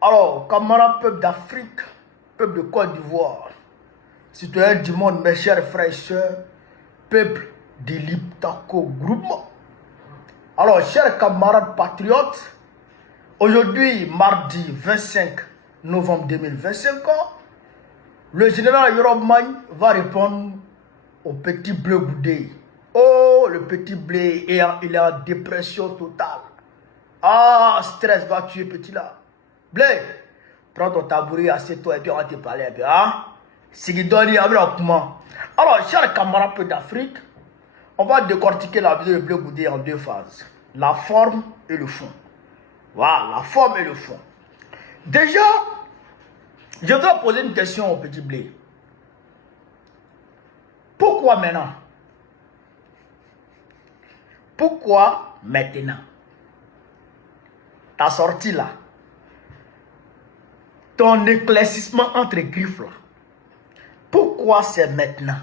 Alors, camarades peuple d'Afrique, peuple de Côte d'Ivoire, citoyens du monde, mes chers frères et sœurs, peuple de l'Iptako Groupement. Alors, chers camarades patriotes, aujourd'hui, mardi 25 novembre 2025, le général Yorobmagne va répondre au petit bleu boudé. Oh, le petit blé, il est en dépression totale. Ah, stress va tuer petit là. Blé, prends ton tabouret, assieds-toi et puis on va te parler un peu. Hein? Alors, chers camarades d'Afrique, on va décortiquer la vidéo de Bleu Goudé en deux phases. La forme et le fond. Voilà, la forme et le fond. Déjà, je dois poser une question au petit blé. Pourquoi maintenant? Pourquoi maintenant? Ta sortie là, ton éclaircissement entre griffes là, pourquoi c'est maintenant?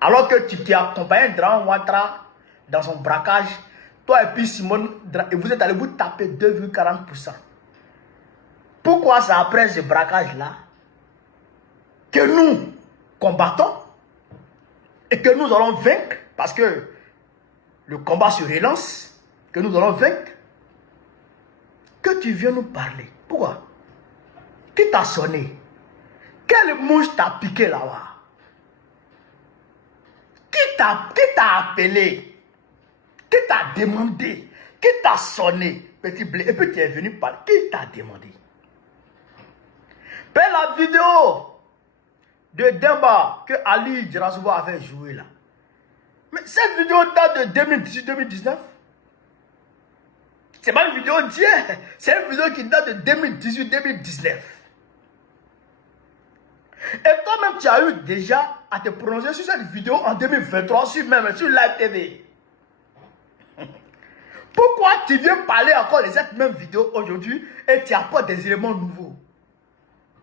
Alors que tu t'es accompagné Dran Ouattara dans son braquage, toi et puis Simone, et vous êtes allé vous taper 2,40%. Pourquoi c'est après ce braquage là que nous combattons et que nous allons vaincre, parce que le combat se relance, que nous allons vaincre, que tu viens nous parler? Pourquoi? Qui t'a sonné? Quelle mouche t'a piqué là-bas? Qui t'a appelé? Qui t'a demandé? Qui t'a sonné? Petit blé. Et puis tu es venu parler. Qui t'a demandé? Père, la vidéo de Demba que Ali Djerasouba avait joué là. Mais cette vidéo date de 2018-2019. C'est pas une vidéo d'hier. C'est une vidéo qui date de 2018-2019. Et toi-même, tu as eu déjà à te prononcer sur cette vidéo en 2023, sur Live TV. Pourquoi tu viens parler encore de cette même vidéo aujourd'hui et tu apportes des éléments nouveaux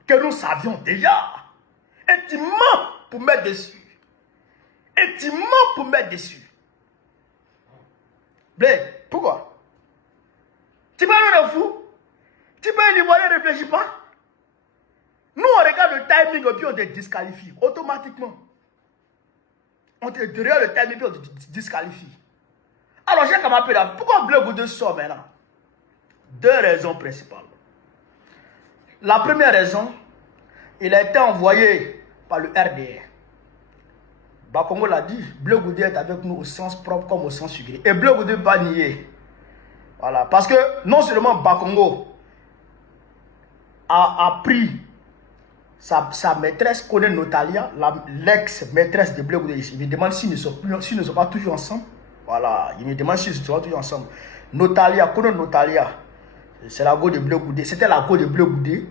que nous savions déjà? Et tu mens pour mettre dessus. Et tu mens pour mettre dessus. Blé, pourquoi? Tu peux me le fou? Tu peux l'Ivoirien ne réfléchit pas? Nous, on regarde le timing et puis on te disqualifie automatiquement. On te regarde le timing et puis on te disqualifie. Alors, j'ai comme appel là. Pourquoi Bleu Goudé sort maintenant? Deux raisons principales. La première raison, il a été envoyé par le RDR. Bakongo l'a dit, Bleu Goudé est avec nous au sens propre comme au sens figuré. Et Bleu Goudé va nier. Voilà, parce que non seulement Bakongo a pris sa maîtresse, connaît Notalia, l'ex-maîtresse de Bleu Goudé ici. Il me demande s'ils ne sont pas toujours ensemble. Voilà, il me demande s'ils sont toujours ensemble. Notalia, connaît Notalia. C'est la go de Bleu Goudé. C'était la go de Bleu Goudé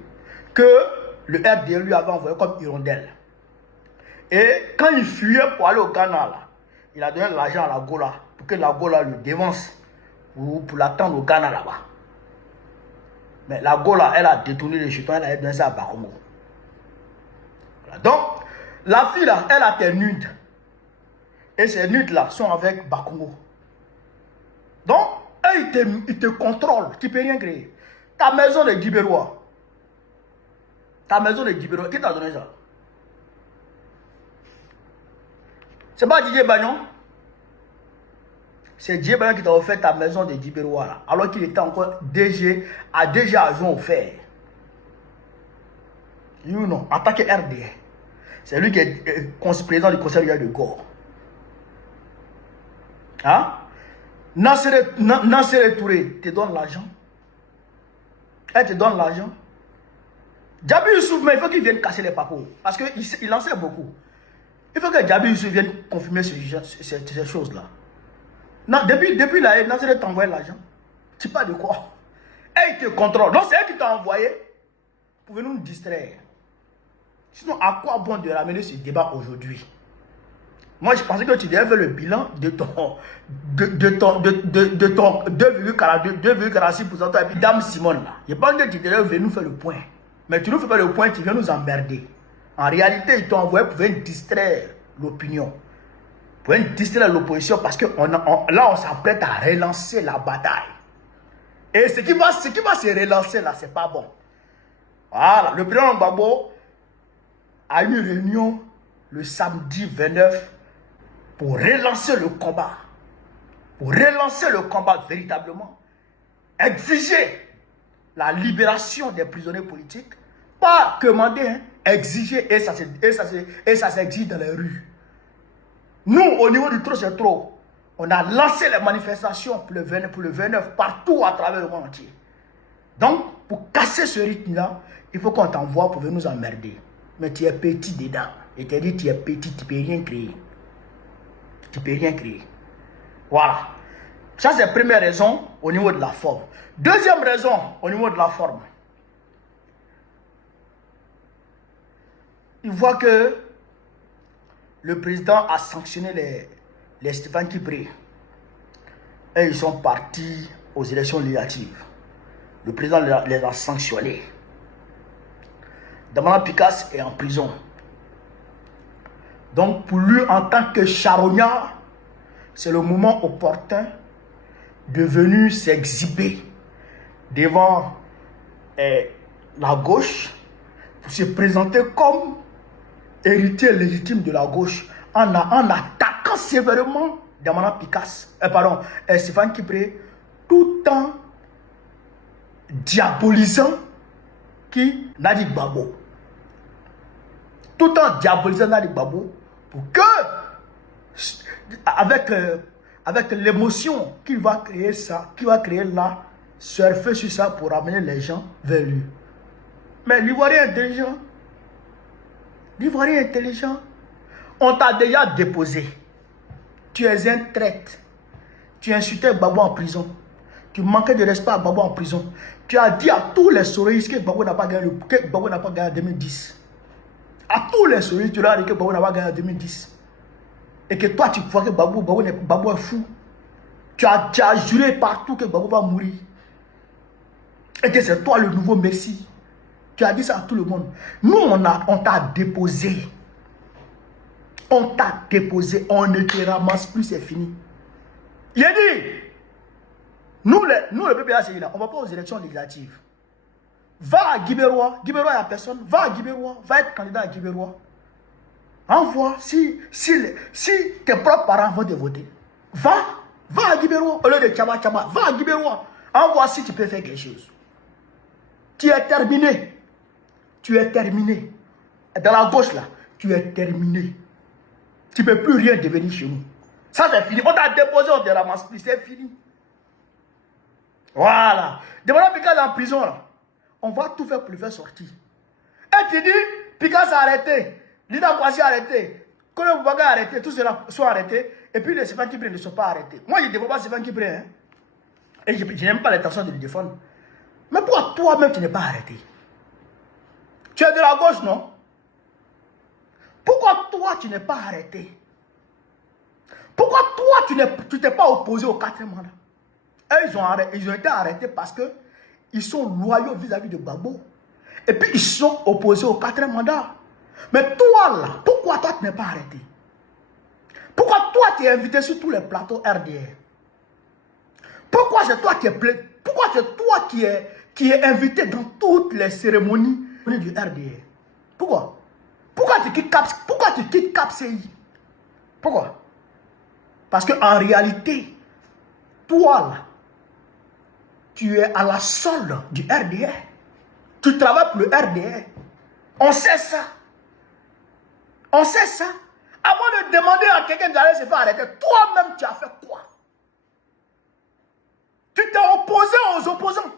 que le RDR lui avait envoyé comme hirondelle. Et quand il fuyait pour aller au Ghana, là, il a donné l'argent à la go là, pour que la go là le dévance pour l'attendre au Ghana là-bas. Mais la go là, elle a détourné les jetons, elle a donné ça à Bakongo. Voilà. Donc, la fille là, elle a été nude. Et ces nudes là sont avec Bakongo. Donc, ils te contrôlent, tu ne peux rien créer. Ta maison de Guibérois. Ta maison de Guibérois, qui t'a donné ça? C'est pas Didier Bagnon? C'est Didier Bagnon qui t'a offert ta maison de Guibérois là, alors qu'il était encore DG, a déjà agent offert. You know, en tant que RDR. C'est lui qui est président du conseil de Gore. Hein? Nassere Touré te donne l'argent. Elle te donne l'argent. Djabi Youssouf, mais il faut qu'il vienne casser les papos. Parce qu'il en sait beaucoup. Il faut que Djabi Youssouf vienne confirmer ces choses-là. Depuis là, Nassere t'a envoyé l'argent. Tu parles de quoi? Et il te contrôle. Donc c'est elle qui t'a envoyé pour venir nous distraire. Sinon, à quoi bon de ramener ce débat aujourd'hui? Moi, je pensais que tu devais faire le bilan de ton 2,46% et puis Dame Simone là. Je pense que tu devais venir nous faire le point. Mais tu ne fais pas le point, tu viens nous emmerder. En réalité, ils t'ont envoyé pour venir distraire l'opinion. Pour venir distraire l'opposition parce que là, on s'apprête à relancer la bataille. Et ce qui va se relancer là, c'est pas bon. Voilà, le président Gbagbo a eu une réunion le samedi 29 pour relancer le combat. Pour relancer le combat véritablement. Exiger la libération des prisonniers politiques. Pas commander, hein, exiger, et ça s'exige dans les rues. Nous, au niveau du trop c'est trop, on a lancé les manifestations pour le 29 partout à travers le monde entier. Donc, pour casser ce rythme-là, il faut qu'on t'envoie pour venir nous emmerder. Mais tu es petit dedans. Et tu dit, tu es petit, tu ne peux rien créer. Tu ne peux rien créer. Voilà. Ça, c'est la première raison au niveau de la forme. Deuxième raison au niveau de la forme. Il voit que le président a sanctionné les Stéphane Kipré. Et ils sont partis aux élections législatives. Le président les a sanctionnés. Damana Picasse est en prison. Donc pour lui, en tant que charognard, c'est le moment opportun de venir s'exhiber devant la gauche pour se présenter comme héritier légitime de la gauche en attaquant sévèrement Damana Picasse, Stéphane Kipré, tout en diabolisant Nadi Gbagbo. Tout en diabolisant Nadi Gbagbo pour que, avec l'émotion qu'il va créer là, surfer sur ça pour amener les gens vers lui. Mais l'Ivoirien intelligent, on t'a déjà déposé. Tu es un traître. Tu insultais Gbagbo en prison. Tu manquais de respect à Gbagbo en prison. Tu as dit à tous les souristes que Gbagbo n'a pas gagné en 2010. À tous les souristes, tu leur as dit que Gbagbo n'a pas gagné en 2010. Et que toi, tu crois que Gbagbo est fou. Tu as juré partout que Gbagbo va mourir. Et que c'est toi le nouveau Messie. Tu as dit ça à tout le monde. Nous, on t'a déposé. On t'a déposé. On ne te ramasse plus, c'est fini. Il a dit, nous le PPA, c'est là. On ne va pas aux élections législatives. Va à Guibérois. Guibérois, il n'y a personne. Va à Guibérois. Va être candidat à Guibérois. Envoie. Si tes propres parents vont te voter. Va à Guibérois. Au lieu de Tchama. Va à Guibérois. Envoie si tu peux faire quelque chose. Tu es terminé. Tu es terminé. Dans la gauche là, tu es terminé. Tu ne peux plus rien devenir chez nous. Ça c'est fini. On t'a déposé, on te ramasse plus. C'est fini. Voilà. Demandons Picasse en prison là. On va tout faire pour le faire sortir. Et tu dis, Picasse a arrêté. Lina Kwasi a arrêté. Kone Boubaga a arrêté. Tous ceux-là sont arrêtés. Et puis les Stéphane Kipré ne sont pas arrêtés. Moi je ne défends pas Stéphane Kipré. Hein. Et je n'aime pas l'intention de le défendre. Mais pourquoi toi-même tu n'es pas arrêté? Tu es de la gauche, non? Pourquoi toi tu n'es pas arrêté? Pourquoi toi tu t'es pas opposé au 4e mandat? Et ils ont été arrêtés parce qu'ils sont loyaux vis-à-vis de Gbagbo. Et puis ils sont opposés au 4e mandat. Mais toi là, pourquoi toi tu n'es pas arrêté? Pourquoi toi tu es invité sur tous les plateaux RDR? Pourquoi c'est toi qui est invité dans toutes les cérémonies du RDR? Pourquoi tu quittes CAPCI? Pourquoi? Parce qu'en réalité, toi là, tu es à la solde du RDR. Tu travailles pour le RDR. On sait ça. On sait ça. Avant de demander à quelqu'un d'aller se faire arrêter, toi-même tu as fait quoi? Tu t'es opposé aux opposants.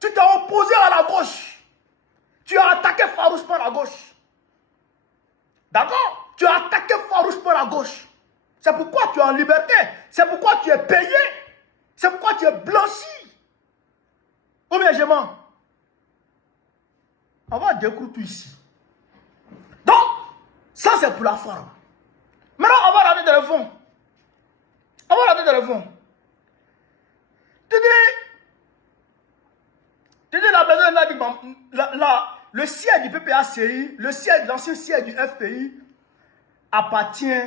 Tu t'es opposé à la gauche. Tu as attaqué farouchement la gauche. D'accord? Tu as attaqué farouchement la gauche. C'est pourquoi tu es en liberté. C'est pourquoi tu es payé. C'est pourquoi tu es blanchi. Ou bien je mens. On va découvrir tout ici. Donc, ça c'est pour la forme. Maintenant, on va rentrer dans le fond. Tu dis la maison le siège du PPACI, l'ancien siège du FPI appartient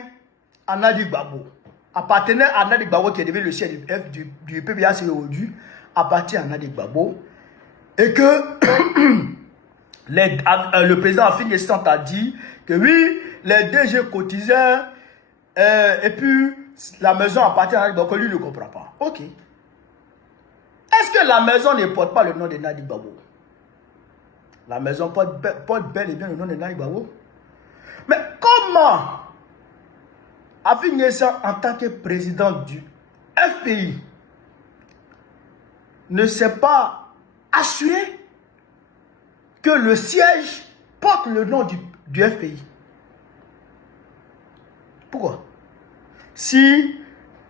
à Nadi Gbagbo. Appartenait à Nadi Gbagbo qui est devenu le siège du PPACI aujourd'hui. appartient à Nadi Gbagbo et que le président Afin Gessant a dit que oui, les DG cotisaient et puis la maison appartient à Nadi Gbagbo, lui ne comprend pas. Ok. Est-ce que la maison ne porte pas le nom de Nadi Gbagbo? La maison porte bel et bien le nom de Nadi Gbagbo. Mais comment Afin Gessant, en tant que président du FPI, ne s'est pas assuré que le siège porte le nom du FPI? Pourquoi? Si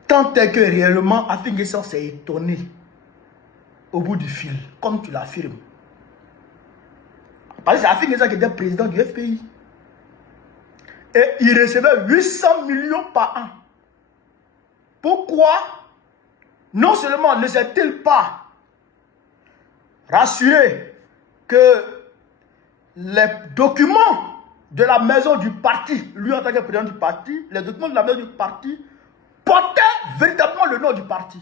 tant est que réellement Afin Gessant s'est étonné au bout du fil, comme tu l'affirmes. Parce que c'est Afin Gessant qui était président du FPI. Et il recevait 800 millions par an. Pourquoi non seulement ne s'est-il pas rassuré que les documents de la maison du parti, lui en tant que président du parti, les documents de la maison du parti portaient véritablement le nom du parti.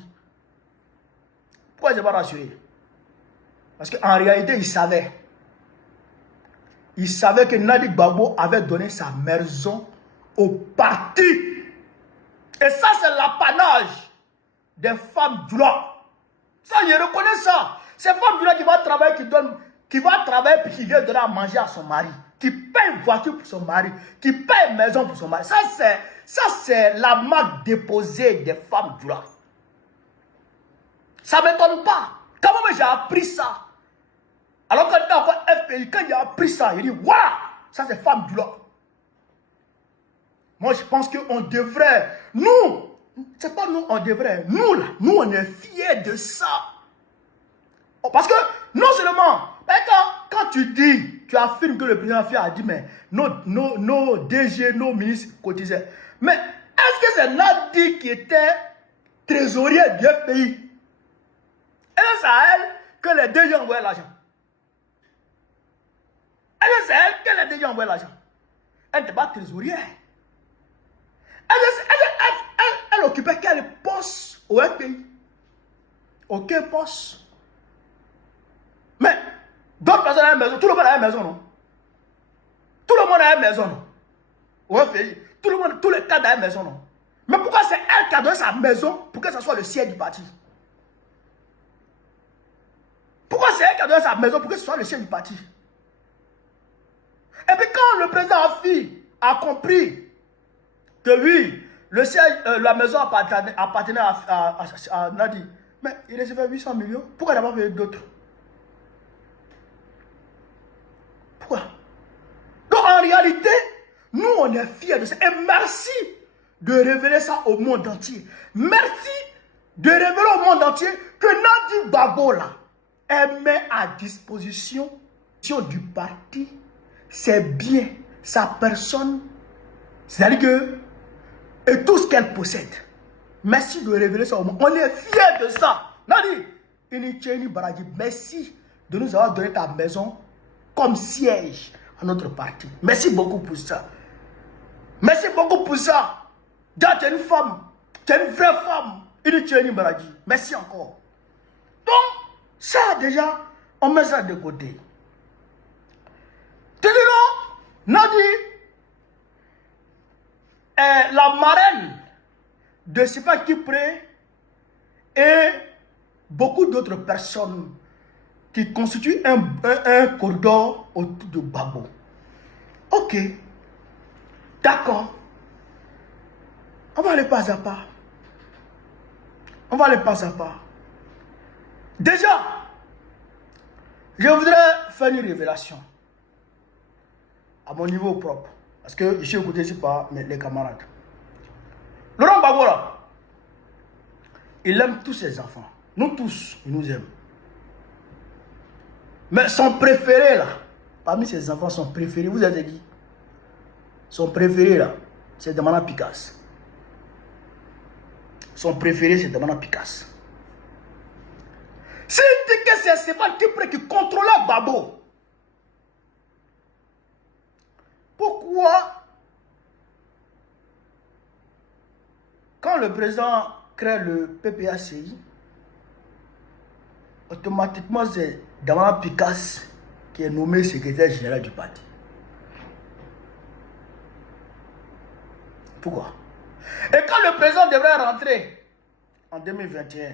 Pourquoi il ne s'est pas rassuré? Parce qu'en réalité, il savait. Il savait que Nadi Gbagbo avait donné sa maison au parti. Et ça, c'est l'apanage des femmes du Lord. Ça, je reconnais ça. Ces femmes du Lord qui vont travailler, qui va travailler puis qui vient donner à manger à son mari, qui paye une voiture pour son mari, qui paye une maison pour son mari. Ça, c'est la marque déposée des femmes du Lord. Ça ne m'étonne pas. Comment j'ai appris ça? Alors quand j'étais encore FPI, quand j'ai appris ça, il dit, voilà, ça c'est femme du Lord. Moi, je pense qu'on devrait, nous, c'est pas nous, on devrait, nous là, nous on est fiers de ça. Parce que, non seulement, quand tu dis, tu affirmes que le président Fia a dit, mais nos DG, nos ministres cotisaient. Mais est-ce que c'est Nadi qui était trésorier du FPI? Et c'est à elle que les DG envoyaient l'argent. C'est elle qui a déjà envoyé l'argent. Elle n'était pas trésorière. Elle occupait quel poste au FPI? Aucun poste. Mais d'autres personnes à la maison, tout le monde a une maison, non? Tout le monde a une maison, non? Au FPI, tous les cadres ont une maison, non? Mais pourquoi c'est elle qui a donné sa maison pour que ce soit le siège du parti? Pourquoi c'est elle qui a donné sa maison pour que ce soit le siège du parti? Et puis quand le président Afi a compris que oui, le siège, la maison appartenait à Nadi, mais il recevait 800 millions, pourquoi il n'a pas payé d'autres? Pourquoi? Donc en réalité, nous on est fiers de ça. Et merci de révéler ça au monde entier. Merci de révéler au monde entier que Nadi Gbagbo là, elle met à disposition du parti c'est bien sa personne, c'est-à-dire que et tout ce qu'elle possède. Merci de révéler ça au monde. On est fiers de ça. Nadi, Inicheni Baradji, merci de nous avoir donné ta maison comme siège à notre parti. Merci beaucoup pour ça. Merci beaucoup pour ça. Déjà, tu es une femme, tu es une vraie femme. Inicheni Baradji, merci encore. Donc, ça déjà, on met ça de côté. Nadi est la marraine de Sifa Kipré et beaucoup d'autres personnes qui constituent un corridor autour de Gbagbo. Ok, d'accord. On va aller pas à pas. On va aller pas à pas. Déjà, je voudrais faire une révélation à mon niveau propre. Parce que je suis écouté ici par les camarades. Laurent Gbagbo là, il aime tous ses enfants. Nous tous, il nous aime. Mais son préféré là, parmi ses enfants, son préféré, vous avez dit, son préféré là, c'est Damana Picasse. Son préféré, c'est Damana Picasse. S'il dit que c'est Stéphane Kipré qui contrôlait Gbagbo, pourquoi, quand le président crée le PPACI, automatiquement, c'est Damana Picasse qui est nommé secrétaire général du parti. Pourquoi? Et quand le président devrait rentrer en 2021,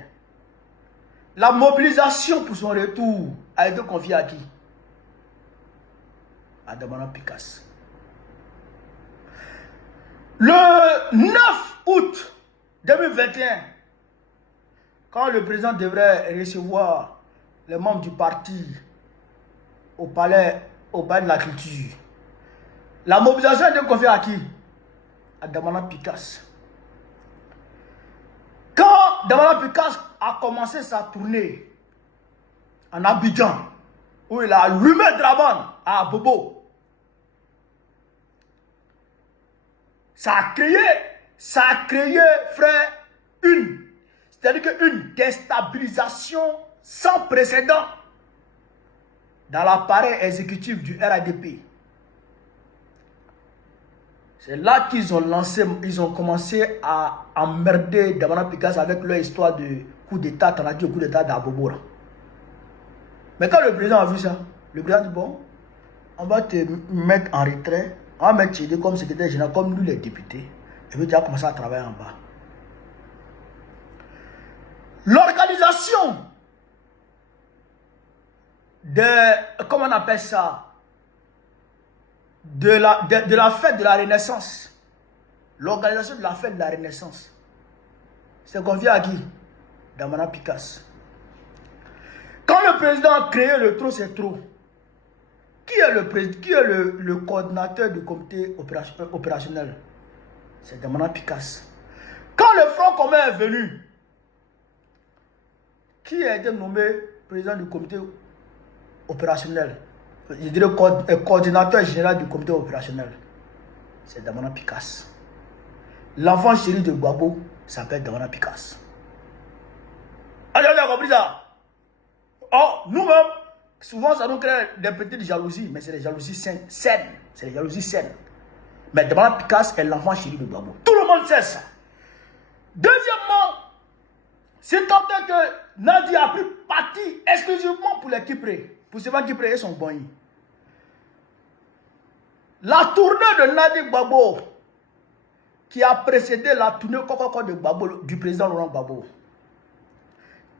la mobilisation pour son retour a été confiée à qui? À Damana Picasse. Le 9 août 2021, quand le président devrait recevoir les membres du parti au palais de la culture, la mobilisation a été confiée à qui? À Damana Picasse. Quand Damana Picasse a commencé sa tournée en Abidjan, où il a allumé Draban à Bobo, ça a créé, frère, c'est-à-dire une déstabilisation sans précédent dans l'appareil exécutif du RADP. C'est là qu'ils ont commencé à emmerder Damana Picasse avec leur histoire de coup d'état, t'en as dit au coup d'état d'Abobo. Mais quand le président a vu ça, le président dit bon, on va te mettre en retrait, on va mettre Tchédé comme secrétaire général, comme nous les députés, et puis tu vas commencer à travailler en bas. L'organisation de, comment on appelle ça, de la fête de la Renaissance. L'organisation de la fête de la Renaissance. C'est confié à qui? Damana Picasse. Quand le président a créé le trop, c'est trop. Qui est le coordinateur du comité opérationnel? C'est Damana Picasse. Quand le Front commun est venu, qui a été nommé président du comité opérationnel? Je dirais coordinateur général du comité opérationnel. C'est Damana Picasse. L'enfant chéri de Gbagbo s'appelle Damana Picasse. Allez, vous avez compris ça? Oh, nous-mêmes, souvent ça nous crée des petites jalousies, mais c'est des jalousies saines. C'est des jalousies saines. Mais Damana Picasse est l'enfant chéri de Gbagbo. Tout le monde sait ça. Deuxièmement, c'est tant que Nadi a pris parti exclusivement pour les Kipré. Pour ceux qui prient son bon. La tournée de Nadi Gbagbo, qui a précédé la tournée de Gbagbo, du président Laurent Gbagbo.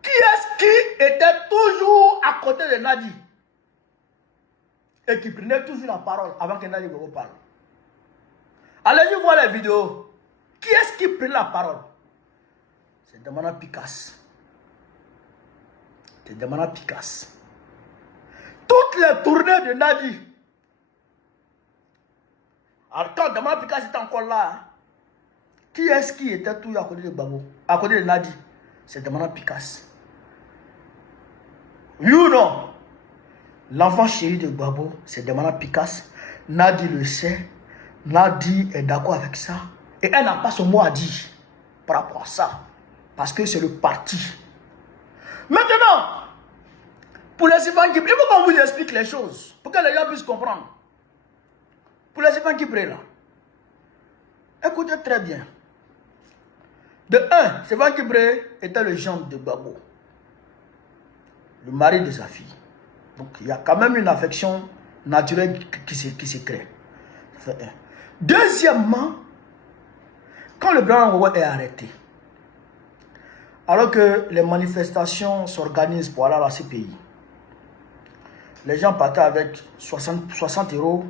Qui est-ce qui était toujours à côté de Nadi et qui prenait toujours la parole avant que Nadi Gbagbo parle? Allez-y voir les vidéos. Qui est-ce qui prenait la parole? C'est Damana Picasse. C'est Damana Picasse. Toutes les tournées de Nadi. Alors quand Damana Picasse était encore là, qui est-ce qui était toujours à côté de Gbagbo, à côté de Nadi? C'est Damana Picasse. Oui ou non? L'enfant chéri de Gbagbo, c'est Damana Picasse. Nadi le sait. Nadi est d'accord avec ça. Et elle n'a pas son mot à dire par rapport à ça. Parce que c'est le parti. Maintenant, pour les enfants qui prient, il faut qu'on vous explique les choses. Pour que les gens puissent comprendre. Pour les enfants qui prient là. Écoutez très bien. De un, Sévan Kibré était le gendre de Gbagbo. Le mari de sa fille. Donc il y a quand même une affection naturelle qui se crée. Ça fait un. Deuxièmement, quand le Blanc Gbagbo est arrêté, alors que les manifestations s'organisent pour aller à la CPI, les gens partaient avec 60 euros.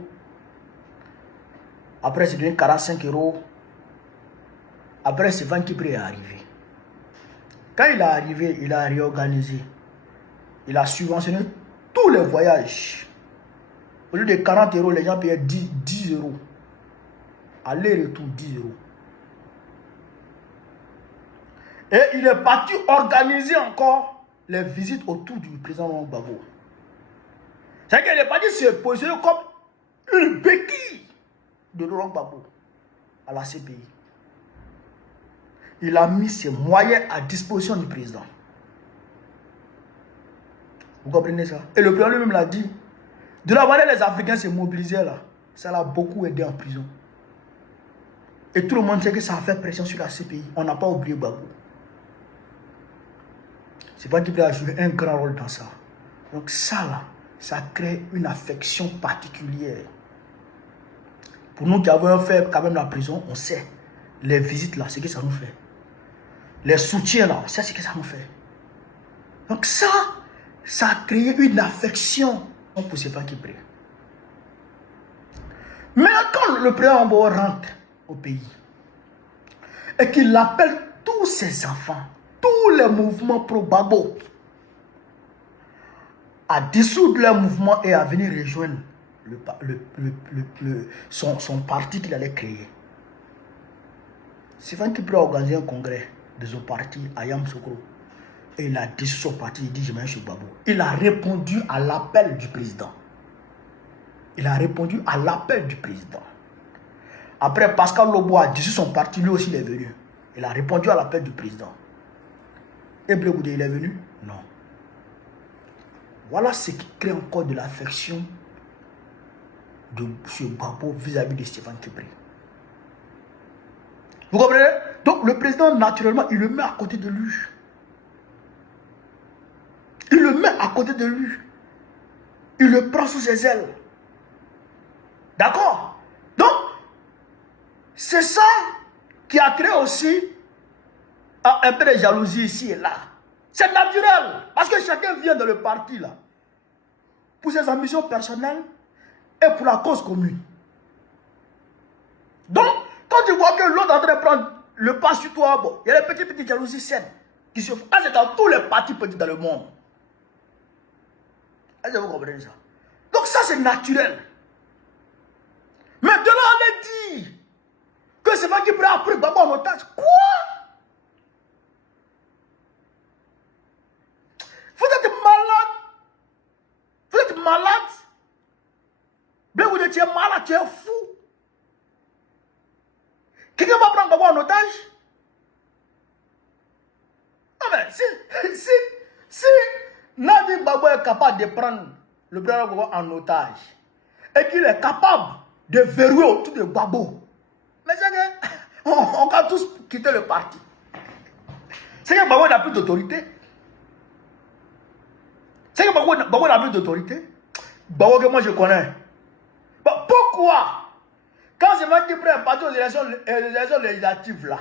Après, c'est devenu 45 euros. Après, Sévan Kibré est arrivé. Quand il est arrivé, il a réorganisé. Il a subventionné tous les voyages. Au lieu de 40 euros, les gens payaient 10 euros. Aller-retour, 10 euros. Et il est parti organiser encore les visites autour du président Laurent Gbagbo. C'est-à-dire qu'il est parti se positionner comme une béquille de Laurent Gbagbo à la CPI. Il a mis ses moyens à disposition du président. Vous comprenez ça? Et le président lui-même l'a dit. De la manière les Africains se mobilisaient là, ça l'a beaucoup aidé en prison. Et tout le monde sait que ça a fait pression sur la CPI. On n'a pas oublié Gbagbo. C'est pas qu'il a joué un grand rôle dans ça. Donc ça là, ça crée une affection particulière. Pour nous qui avons fait quand même la prison, on sait. Les visites là, c'est ce que ça nous fait. Les soutiens là, c'est ce que ça nous fait. Donc ça a créé une affection pour Stéphane Kipré. Maintenant, quand le président Ambo rentre au pays et qu'il appelle tous ses enfants, tous les mouvements pro-Gbagbo, à dissoudre leur mouvement et à venir rejoindre son parti qu'il allait créer. Stéphane Kipré a organisé un congrès de son parti à Yamoussoukro. Et il a dissous son parti, il dit je m'en suis Gbagbo. Il a répondu à l'appel du président. Il a répondu à l'appel du président. Après, Pascal Lobo a dissous son parti, lui aussi il est venu. Il a répondu à l'appel du président. Et Blé Goudé, il est venu? Non. Voilà ce qui crée encore de l'affection de M. Gbagbo vis-à-vis de Stéphane Kipré. Vous comprenez? Donc le président, naturellement, il le met à côté de lui. Il le met à côté de lui. Il le prend sous ses ailes. D'accord? Donc, c'est ça qui a créé aussi un peu de jalousie ici et là. C'est naturel. Parce que chacun vient dans le parti là. Pour ses ambitions personnelles et pour la cause commune. Donc, quand tu vois que l'autre est en train de prendre le pas sur toi, bon, il y a des petites jalousies saines qui se font. C'est dans tous les partis petits dans le monde. Est-ce que vous comprenez ça? Donc ça c'est naturel. Mais de là on avait dit que c'est moi qui prend après Gbagbo en otage. Quoi? Vous êtes malade. Vous êtes malade. Blé Goudé, tu es malade, tu es fou. Quelqu'un va prendre Gbagbo en otage? Non mais si Nadi Gbagbo est capable de prendre le président Gbagbo en otage et qu'il est capable de verrouiller autour de Gbagbo, mais c'est que on va tous quitter le parti. C'est que Gbagbo n'a plus d'autorité. C'est que Gbagbo n'a plus d'autorité. Gbagbo que moi je connais. Bon, pourquoi? Quand c'est moi qui prends un parti aux élections législatives là,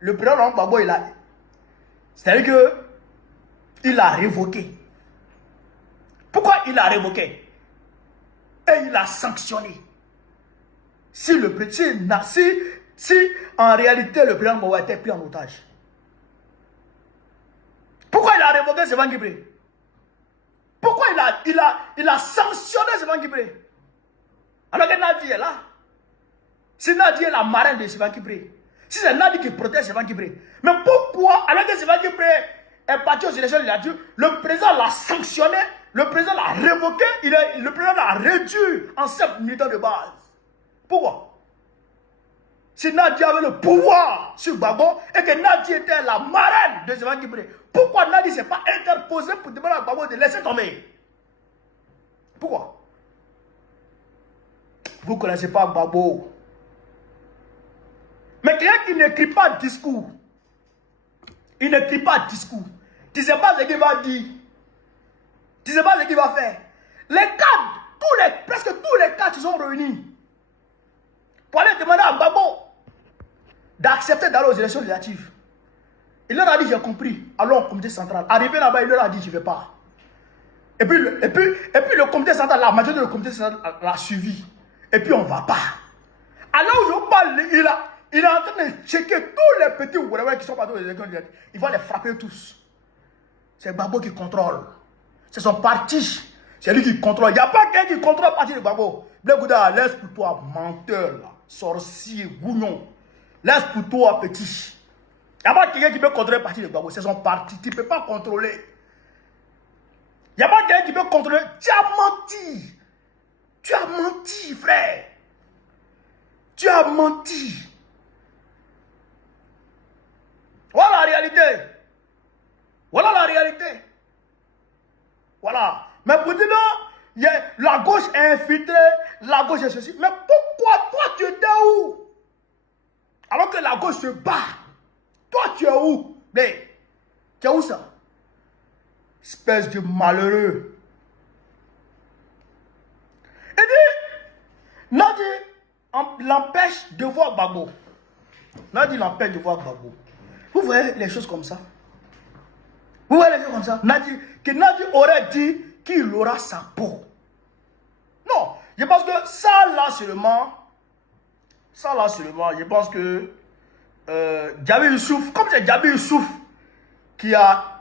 le président Gbagbo il a... C'est-à-dire que il a révoqué. Pourquoi il a révoqué? Et il a sanctionné. Si en réalité le président Gbagbo était pris en otage. Pourquoi il a révoqué Stéphane Kipré? Pourquoi il a sanctionné Stéphane Kipré? Alors que Nadi est là. Si Nadi est la marraine de Stéphane Kipré, si c'est Nadi qui protège Stéphane Kipré, mais pourquoi, alors que Stéphane Kipré est parti aux élections législatives, le président l'a sanctionné, le président l'a révoqué, le président l'a réduit en 7 militants de base? Pourquoi? Si Nadi avait le pouvoir sur Gbagbo et que Nadi était la marraine de Stéphane Kipré, pourquoi Nadi ne s'est pas interposé pour demander à Gbagbo de laisser tomber? Pourquoi? Vous ne connaissez pas Gbagbo. Mais quelqu'un qui n'écrit pas de discours, il n'écrit pas de discours, tu ne sais pas ce qu'il va dire, tu ne sais pas ce qu'il va faire. Les cadres, presque tous les cadres se sont réunis pour aller demander à Gbagbo d'accepter d'aller aux élections législatives. Il leur a dit, j'ai compris, allons au comité central. Arrivé là-bas, il leur a dit, je ne vais pas. Et puis le comité central, la majorité du comité central l'a suivi. Et puis on ne va pas. Alors où je parle, il est en train de checker tous les petits ouvreurs qui sont partis aux élections législatives. Il va les frapper tous. C'est Gbagbo qui contrôle. C'est son parti. C'est lui qui contrôle. Il n'y a pas quelqu'un qui contrôle le parti de Gbagbo. Blé Goudé, laisse pour toi, menteur, là, sorcier, gougnon. Laisse pour toi, petit. Il n'y a pas quelqu'un qui peut contrôler le parti de Gbagbo. C'est son parti. Tu ne peux pas contrôler. Il n'y a pas quelqu'un qui peut contrôler. Tu as menti. Tu as menti, frère. Tu as menti. Voilà la réalité. Voilà la réalité. Voilà. Mais pour dire non, la gauche est infiltrée, la gauche est ceci. Mais pourquoi toi tu étais où? Alors que la gauche se bat. Toi tu es où? Mais tu es où ça? Espèce de malheureux. Il dit, Nadi l'empêche de voir Gbagbo. Nadi l'empêche de voir Gbagbo. Vous voyez les choses comme ça? Vous voyez les choses comme ça? Nadi aurait dit qu'il aura sa peau. Non, je pense que ça là seulement, je pense que Djabi Youssouf, comme c'est Djabi Youssouf qui a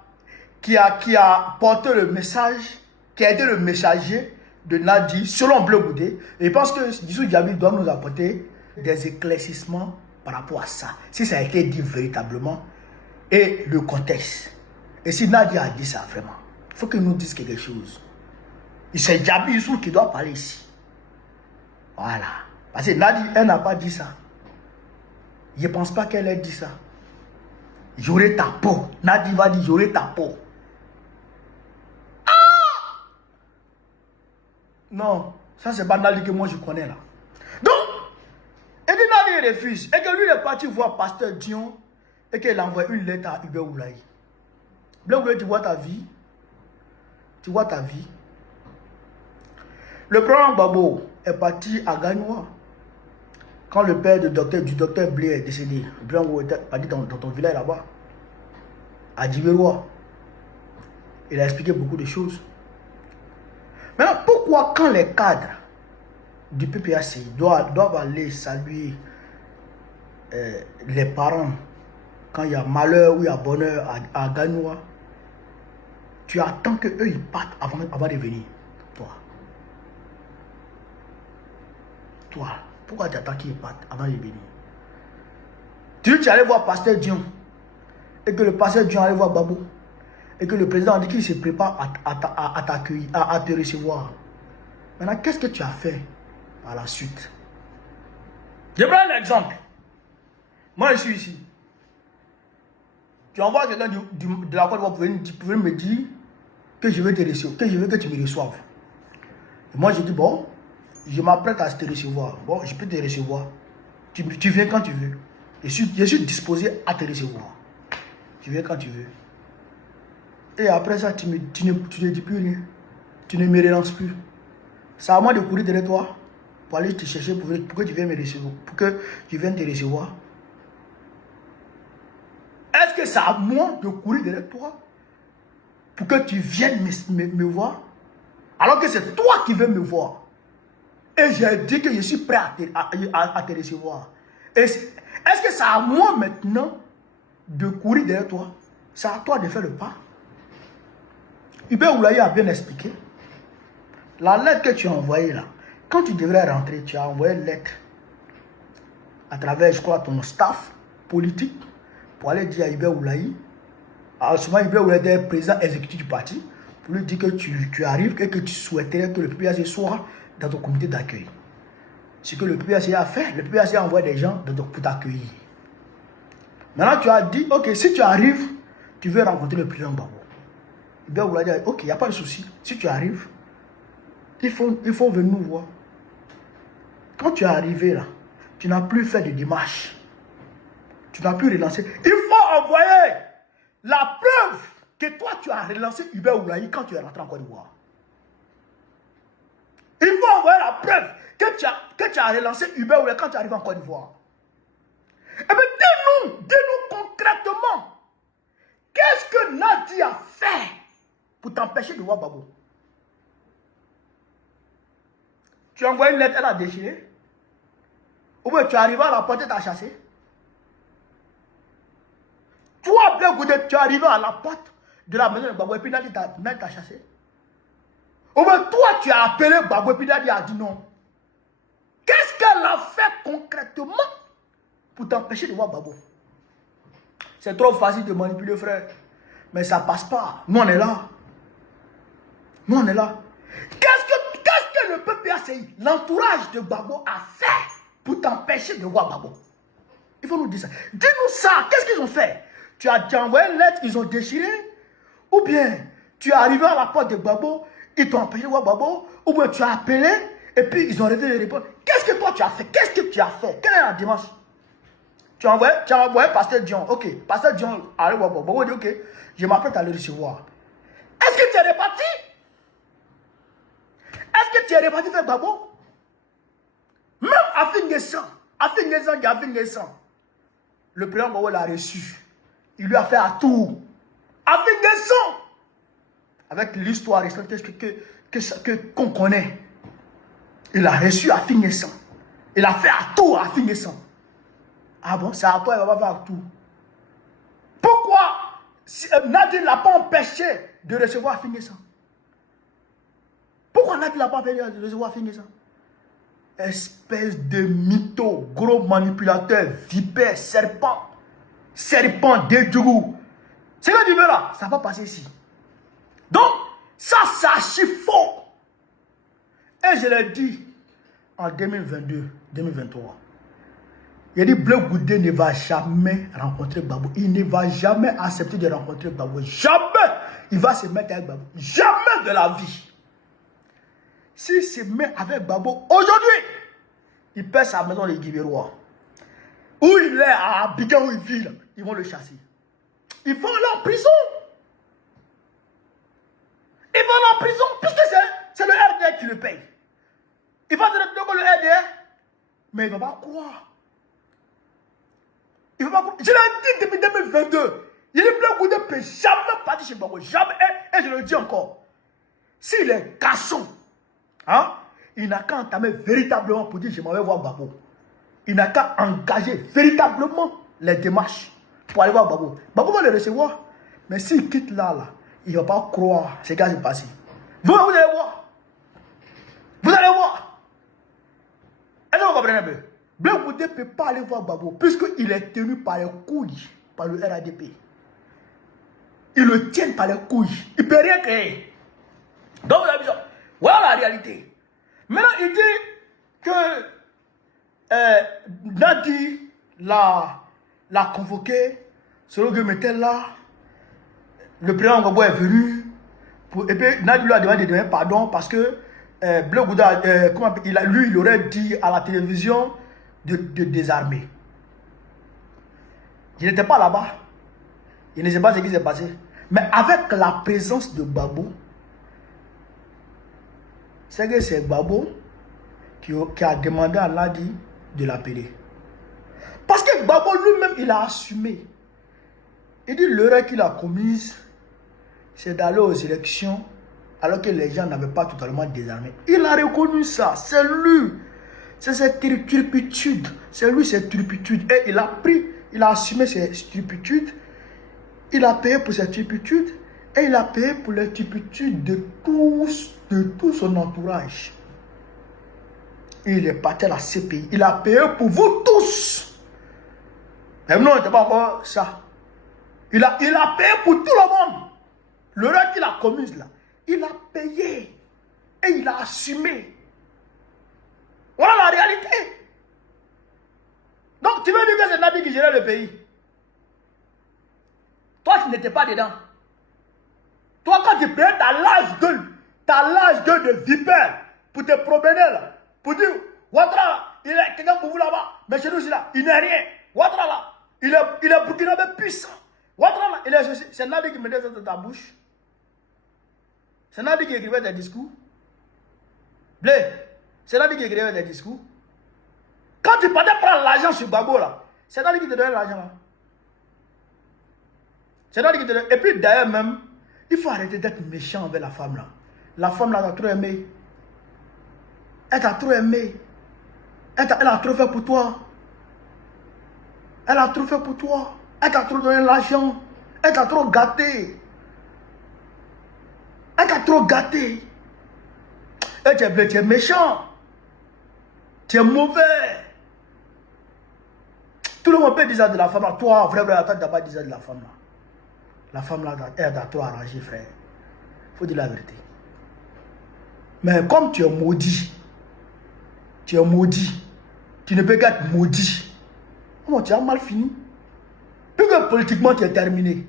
porté le message, qui a été le messager de Nadi, selon Bleu Goudé, et je pense que Dissou Djabi doit nous apporter des éclaircissements par rapport à ça, si ça a été dit véritablement, et le contexte. Et si Nadi a dit ça vraiment, il faut qu'il nous dise quelque chose. C'est Djabi Youssouf qui doit parler ici. Voilà. Parce que Nadi, elle n'a pas dit ça. Je ne pense pas qu'elle ait dit ça. J'aurai ta peau. Nadi va dire j'aurai ta peau. Ah! Non, ça c'est pas Nadi que moi je connais là. Donc, et dit Nadi refuse. Et que lui il est parti voir Pasteur Dion et qu'il a envoyé une lettre à Hubert Oulaye. Hubert Oulaye, tu vois ta vie. Tu vois ta vie. Le premier Gbagbo est parti à Gagnoua. Quand le père du docteur Blé est décédé, Blanc est parti dans ton village là-bas, à Djibérois. Il a expliqué beaucoup de choses. Maintenant, pourquoi quand les cadres du PPAC doivent aller saluer les parents quand il y a malheur ou il y a bonheur à Gagnoua, tu attends qu'eux ils partent avant de venir, toi, pourquoi tu attends qu'ils partent avant de venir? Tu allais voir Pasteur Dion et que le Pasteur Dion allait voir Gbagbo et que le président a dit qu'il se prépare à t'accueillir, à te recevoir. Maintenant, qu'est-ce que tu as fait par la suite? Je prends un exemple. Moi, je suis ici. Tu envoies quelqu'un de la Côte d'Ivoire pour venir me dire que je veux te recevoir, que je veux que tu me reçoives. Et moi, je dis, bon, je m'apprête à te recevoir. Bon, je peux te recevoir. Tu viens quand tu veux. Je suis disposé à te recevoir. Tu viens quand tu veux. Et après ça, tu ne dis plus rien. Tu ne me relances plus. C'est à moi de courir derrière toi pour aller te chercher pour que tu viennes me recevoir. Pour que tu viennes te recevoir. Est-ce que c'est à moi de courir derrière toi pour que tu viennes me voir? Alors que c'est toi qui veux me voir. Et j'ai dit que je suis prêt à te recevoir. Est-ce que c'est à moi maintenant de courir derrière toi? C'est à toi de faire le pas. Hubert Oulaye a bien expliqué. La lettre que tu as envoyée là, quand tu devrais rentrer, tu as envoyé une lettre à travers, je crois, ton staff politique pour aller dire à Hubert Oulaye. Alors souvent, Hubert Oulaye est président exécutif du parti pour lui dire que tu arrives et que tu souhaiterais que le PPAC soit dans ton comité d'accueil. Ce que le PPAC a fait, le PPAC a envoyé des gens pour t'accueillir. Maintenant, tu as dit, ok, si tu arrives, tu veux rencontrer le président Gbagbo. Hubert Oulaye a dit, ok, il n'y a pas de souci. Si tu arrives, il faut venir nous voir. Quand tu es arrivé là, tu n'as plus fait de démarche. Tu n'as plus relancé. Il faut envoyer la preuve que toi, tu as relancé Hubert Oulaye quand tu es rentré en Côte d'Ivoire. Il faut envoyer la preuve que tu as relancé Hubert Oulaye quand tu arrives en Côte d'Ivoire. Eh bien, dis-nous concrètement, qu'est-ce que Nadi a fait pour t'empêcher de voir Gbagbo? Tu as envoyé une lettre, elle a déchiré. Ou bien tu es arrivé à la porte et tu as chassé. Toi, Blé Goudé, tu es arrivé à la porte de la maison de Gbagbo et puis Nadi t'a chassé. Ou bien toi, tu as appelé Gbagbo et puis Nadi a dit non. Qu'est-ce qu'elle a fait concrètement pour t'empêcher de voir Gbagbo? C'est trop facile de manipuler, frère. Mais ça passe pas. Nous, on est là. Nous, on est là. Qu'est-ce que le PPACI, l'entourage de Gbagbo, a fait pour t'empêcher de voir Gbagbo? Il faut nous dire ça. Dis-nous ça. Qu'est-ce qu'ils ont fait? Tu as envoyé une lettre, ils ont déchiré? Ou bien, tu es arrivé à la porte de Gbagbo, ils t'ont empêché de voir Gbagbo? Ou bien, tu as appelé, et puis ils ont arrêté de répondre. Qu'est-ce que toi tu as fait? Qu'est-ce que tu as fait? Quelle est la démarche? Tu as envoyé Pasteur Dion. Ok, Pasteur Dion arrive voir Gbagbo. Il dit ok, je m'apprête à le recevoir. Est-ce Est-ce que tu es reparti? Est-ce que tu es reparti faire Gbagbo? Même Afin-Ngesan, le président Gbagbo l'a reçu. Il lui a fait un tour. Afin-Ngesan, avec l'histoire récente qu'on connaît, il a reçu Afin-Ngesan. Il a fait un tour à Afin-Ngesan. Ah bon, c'est à toi, il va faire un tour. Pourquoi Nadir ne l'a pas empêché de recevoir Afin-Ngesan? Pourquoi Nadir ne l'a pas empêché de recevoir Afin-Ngesan? Espèce de mytho, gros manipulateur, vipère, serpent, déjougou. C'est que tu veux là, ça va passer ici. Donc, ça c'est faux. Et je l'ai dit en 2022, 2023. Il a dit Bleu Goudé ne va jamais rencontrer Gbagbo. Il ne va jamais accepter de rencontrer Gbagbo. Jamais il va se mettre avec Gbagbo. Jamais de la vie. S'il se met avec Gbagbo aujourd'hui, il perd sa maison de Guibérois. Où il est, à Abidjan, où il vit, là, ils vont le chasser. Ils vont aller en prison. Ils vont aller en prison, puisque c'est le RDR qui le paye. Il va se retrouver comme le RDR, mais il ne va pas croire. Il ne va pas croire. Je l'ai dit depuis 2022. Il est Bleu Goudé ne peut jamais partir chez Gbagbo. Jamais. Et je le dis encore. S'il est garçon, hein, il n'a qu'à entamer véritablement pour dire je m'en vais voir Gbagbo. Il n'a qu'à engager véritablement les démarches pour aller voir Gbagbo. Gbagbo va le recevoir. Mais s'il quitte là, il ne va pas croire ce qui s'est passé. Vous allez voir. Vous allez voir. Est-ce que vous comprenez un peu? Bleu Goudé ne peut pas aller voir Gbagbo puisqu'il est tenu par les couilles, par le RADP. Ils le tiennent par les couilles. Il ne peut rien créer. Donc vous avez dit, voilà la réalité. Maintenant, il dit que Nadi l'a convoqué, selon que mettait là, le président Gbagbo est venu, et puis Nadi lui a demandé de demander pardon parce que Bleu Goudé, il aurait dit à la télévision de désarmer. Il n'était pas là-bas. Il ne sait pas ce qui s'est passé. Mais avec la présence de Gbagbo, c'est que c'est Gbagbo qui a demandé à Nadi de l'appeler. Parce que Gbagbo lui-même, il a assumé. Il dit l'erreur qu'il a commise, c'est d'aller aux élections alors que les gens n'avaient pas totalement désarmé. Il a reconnu ça. C'est lui. C'est cette turpitude. C'est lui, cette turpitude. Et il a assumé ses turpitudes. Il a payé pour ses turpitudes. Et il a payé pour les turpitudes de tout son entourage. Et il est parti à la CPI. Il a payé pour vous tous. Mais non, ce n'est pas encore ça. Il a payé pour tout le monde. L'erreur qu'il a commise là. Il a payé. Et il a assumé. Voilà la réalité. Donc tu veux dire que c'est Nadi qui gérait le pays. Toi tu n'étais pas dedans. Toi quand tu payais ta l'âge de vipère pour te promener là, pour dire Ouattara, il est quelqu'un pour vous là-bas, mais chez nous là, il n'est rien. Ouattara là, il est burkinabé puissant. Ouattara là, c'est Nadi qui mettait ça dans ta bouche. C'est Nadi qui écrivait des discours. Blé, c'est Nadi qui écrivait des discours. Quand tu partais prendre l'argent sur Gbagbo là, c'est Nadi qui te donnait l'argent là. C'est Nadi qui te donnait. Et puis d'ailleurs même, il faut arrêter d'être méchant avec la femme là. La femme là t'a trop aimé. Elle t'a trop aimé. Elle a trop fait pour toi. Elle a trop fait pour toi. Elle t'a trop donné l'argent. Elle t'a trop gâté. Elle t'a trop gâté. Et tu es méchant. Tu es mauvais. Tout le monde peut dire ça de la femme là. Toi, vraiment, attends d'abord dire ça de la femme là. La femme là, elle t'a trop arrangé, frère. Il faut dire la vérité. Mais comme tu es maudit, tu ne peux qu'être maudit. Comment tu as mal fini? Puisque politiquement tu es terminé.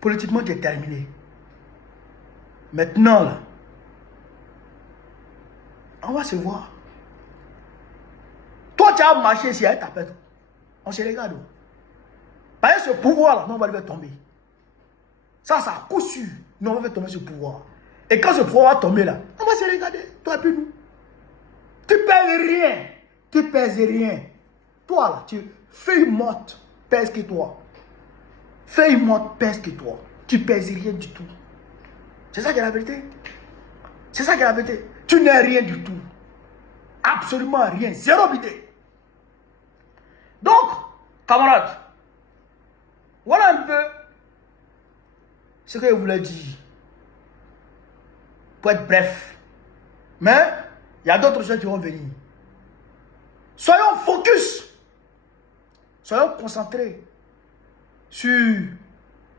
Politiquement tu es terminé. Maintenant là, on va se voir. Toi tu as marché ici, elle t'appelle. On se regarde. Par ce pouvoir là, on va le faire tomber. Ça, ça coup sûr. Nous, on va tomber sur le pouvoir. Et quand ce pouvoir va tomber là, on va se regarder. Toi et puis nous. Tu pèses rien. Tu pèses rien. Toi là, tu fais une morte, pèse que toi. Fais une morte, pèse que toi. Tu pèses rien du tout. C'est ça qui est la vérité. C'est ça qui est la vérité. Tu n'es rien du tout. Absolument rien. Zéro idée. Donc, camarades, voilà un peu ce que je voulais dire. Pour être bref. Mais, il y a d'autres choses qui vont venir. Soyons focus. Soyons concentrés sur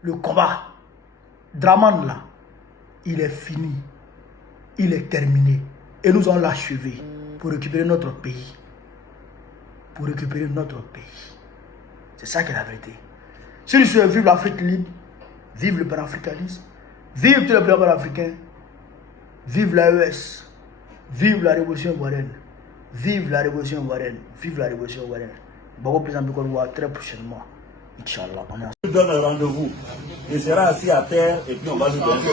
le combat. Draman là, il est fini. Il est terminé. Et nous allons l'achever pour récupérer notre pays. Pour récupérer notre pays. C'est ça qui est la vérité. Si nous souhaitons vivre l'Afrique libre, vive le panafricanisme, vive tous les peuples africains, vive l'AES, vive la révolution ivoirienne, vive la révolution ivoirienne, vive la révolution ivoirienne. Beaucoup plus de voir très prochainement. Inch'Allah. On donne un rendez-vous. Il sera assis à terre et puis on va lui donner.